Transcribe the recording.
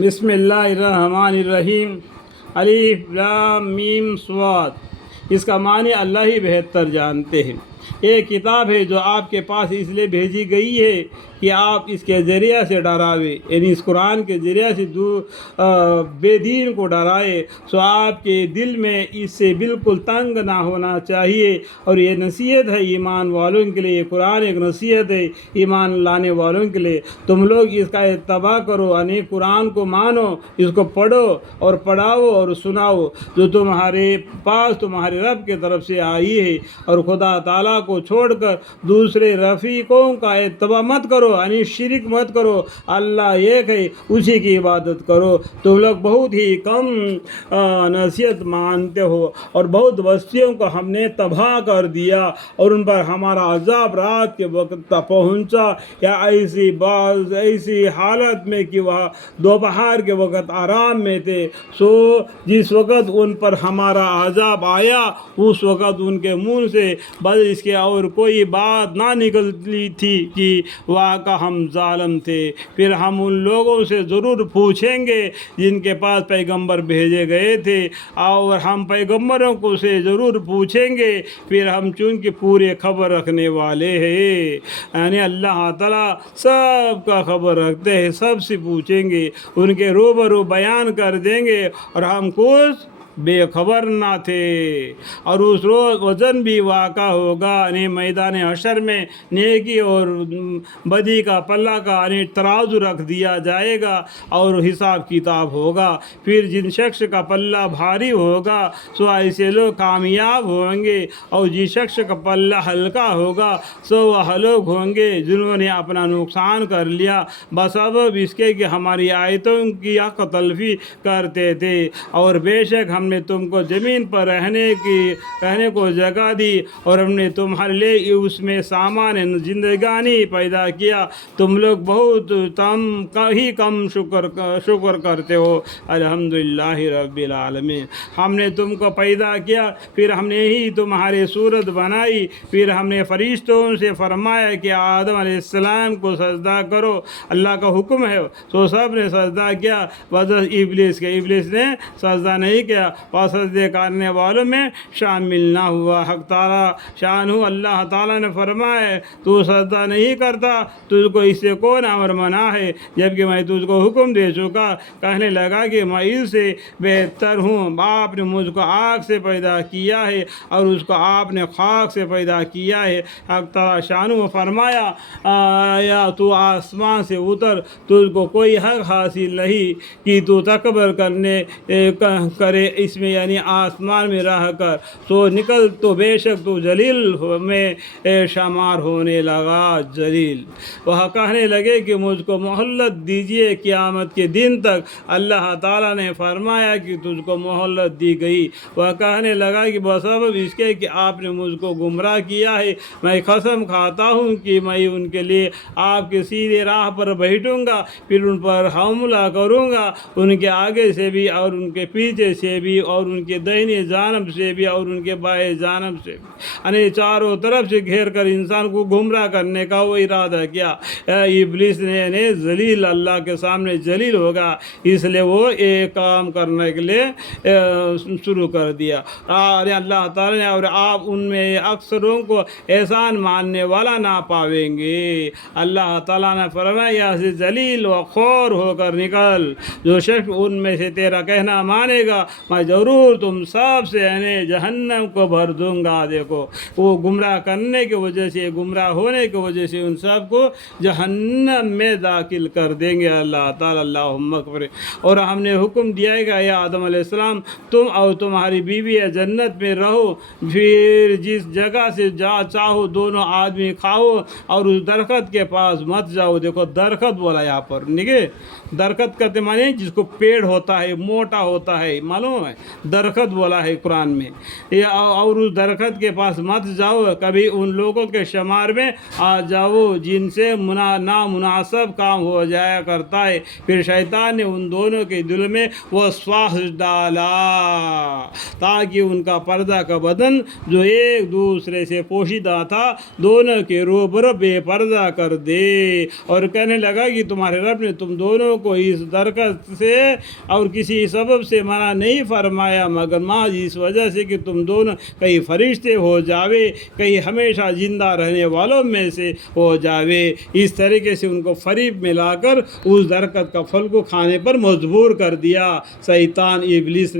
بسم اللہ الرحمن الرحیم الف لام میم صاد۔ اس کا معنی اللہ ہی بہتر جانتے ہیں۔ ایک کتاب ہے جو آپ کے پاس اس لیے بھیجی گئی ہے کہ آپ اس کے ذریعہ سے ڈراوے، یعنی اس قرآن کے ذریعہ سے بے دین کو ڈرائے، سو آپ کے دل میں اس سے بالکل تنگ نہ ہونا چاہیے۔ اور یہ نصیحت ہے ایمان والوں کے لیے، یہ قرآن ایک نصیحت ہے ایمان لانے والوں کے لیے۔ تم لوگ اس کا اتباع کرو، یعنی قرآن کو مانو، اس کو پڑھو اور پڑھاؤ اور سناؤ جو تمہارے پاس تمہارے رب کی طرف سے آئی ہے، اور خدا تعالیٰ کو چھوڑ کر دوسرے رفیقوں کا اتباع مت کرو، یعنی شرک مت کرو، اللہ ایک ہے، اسی کی عبادت کرو۔ تم لوگ بہت ہی کم نصیحت مانتے ہو، اور بہت بستیوں کو ہم نے تباہ کر دیا، اور ان پر ہمارا عذاب رات کے وقت پہنچا، یا ایسی حالت میں کہ وہ دوپہر کے وقت آرام میں تھے، سو جس وقت ان پر ہمارا عذاب آیا اس وقت ان کے منہ سے بس اس کے اور کوئی بات نہ نکلتی تھی کہ واقع ہم ظالم تھے۔ پھر ہم ان لوگوں سے ضرور پوچھیں گے جن کے پاس پیغمبر بھیجے گئے تھے، اور ہم پیغمبروں کو سے ضرور پوچھیں گے، پھر ہم چونکہ پورے خبر رکھنے والے ہیں، یعنی اللہ تعالیٰ سب کا خبر رکھتے ہیں، سب سے پوچھیں گے، ان کے روبرو بیان کر دیں گے، اور ہم کچھ بے خبر نہ تھے۔ اور اس روز وزن بھی واقع ہوگا، یعنی میدان حشر میں نیکی اور بدی کا پلہ کا یعنی ترازو رکھ دیا جائے گا، اور حساب کتاب ہوگا۔ پھر جن شخص کا پلہ بھاری ہوگا سو ایسے لوگ کامیاب ہوں گے، اور جس شخص کا پلہ ہلکا ہوگا سو وہ ہلاک ہوں گے جنہوں نے اپنا نقصان کر لیا بسبب اس کے کہ ہماری آیتوں کی حق تلفی کرتے تھے۔ اور بے شک ہم نے تم کو زمین پر رہنے کو جگہ دی، اور ہم نے تمہارے لیے اس میں سامان زندگانی پیدا کیا، تم لوگ بہت کم شکر کرتے ہو۔ الحمدللہ رب العالمین۔ ہم نے تم کو پیدا کیا، پھر ہم نے ہی تمہاری صورت بنائی، پھر ہم نے فرشتوں سے فرمایا کہ آدم علیہ السلام کو سجدہ کرو، اللہ کا حکم ہے، تو سب نے سجدہ کیا بجز ابلیس کے، ابلیس نے سجدہ نہیں کیا، اور سجدے کرنے والوں میں شامل نہ ہوا۔ حق تعالیٰ شان ہو اللہ تعالیٰ نے فرمایا تو سجدہ نہیں کرتا، تجھ کو اس سے کون امر منع ہے، جبکہ میں تجھ کو حکم دے چکا۔ کہنے لگا کہ میں اس سے بہتر ہوں، آپ نے مجھ کو آگ سے پیدا کیا ہے، اور اس کو آپ نے خاک سے پیدا کیا ہے۔ حق تعالیٰ شان ہو فرمایا یا تو آسمان سے اتر، تجھ کو کوئی حق حاصل نہیں کہ تو تکبر کرے اس میں، یعنی آسمان میں رہ کر، تو نکل تو بے شک تو جلیل میں شمار ہونے لگا، جلیل۔ وہ کہنے لگے کہ مجھ کو مہلت دیجئے قیامت کے دن تک۔ اللہ تعالیٰ نے فرمایا کہ تجھ کو مہلت دی گئی۔ وہ کہنے لگا کہ بسبب اس کے کہ آپ نے مجھ کو گمراہ کیا ہے، میں قسم کھاتا ہوں کہ میں ان کے لیے آپ کے سیدھے راہ پر بیٹھوں گا، پھر ان پر حملہ کروں گا، ان کے آگے سے بھی اور ان کے پیچھے سے بھی، اور ان کے دائنی جانب سے بھی اور ان کے بائیں جانب سے بھی، یعنی چاروں طرف سے گھیر کر انسان کو گمراہ کرنے کا وہ ارادہ کیا۔ ابلیس نے ذلیل اللہ کے سامنے ذلیل ہوگا، اس لیے وہ ایک کام کرنے کے لیے شروع کر دیا، اور اللہ تعالیٰ نے اور آپ ان میں اکثروں کو احسان ماننے والا نہ پاویں گے۔ اللہ تعالیٰ نے فرمایا یہاں سے ذلیل و خور ہو کر نکل، جو شخص ان میں سے تیرا کہنا مانے گا میں ضرور تم سب سے جہنم کو بھر دوں گا۔ دیکھو وہ گمراہ کرنے کی وجہ سے، گمراہ ہونے کی وجہ سے ان سب کو جہنم میں داخل کر دیں گے اللہ تعالیٰ، اللہم اکبر۔ اور ہم نے حکم دیا ہے کہ یا آدم علیہ السلام تم اور تمہاری بیوی جنت میں رہو، پھر جس جگہ سے چاہو دونوں آدمی کھاؤ، اور اس درخت کے پاس مت جاؤ۔ دیکھو درخت بولا یہاں پر، درخت کہتے معنی جس کو پیڑ ہوتا ہے، موٹا ہوتا ہے، معلوم ہے، ہے، درخت بولا ہے قرآن میں، اور اس درخت کے پاس مت جاؤ، کبھی ان لوگوں کے شمار میں آ جاؤ جن سے نامناسب کام ہو جایا کرتا ہے۔ پھر شیطان نے ان دونوں کے دل میں وسواس ڈالا تاکہ ان کا پردہ کا بدن جو ایک دوسرے سے پوشیدہ تھا دونوں کے روبرو بے پردہ کر دے، اور کہنے لگا کہ تمہارے رب نے تم دونوں کو اس درخت سے اور کسی سبب سے منع نہیں فرمایا مگر محض اس وجہ سے کہ تم دونوں کہیں فرشتے ہو جاوے، کہیں ہمیشہ زندہ رہنے والوں میں سے ہو جاوے۔ اس طریقے سے ان کو فریب میں لا کر اس درخت کا پھل کو کھانے پر مجبور کر دیا شیطان ابلیس نے۔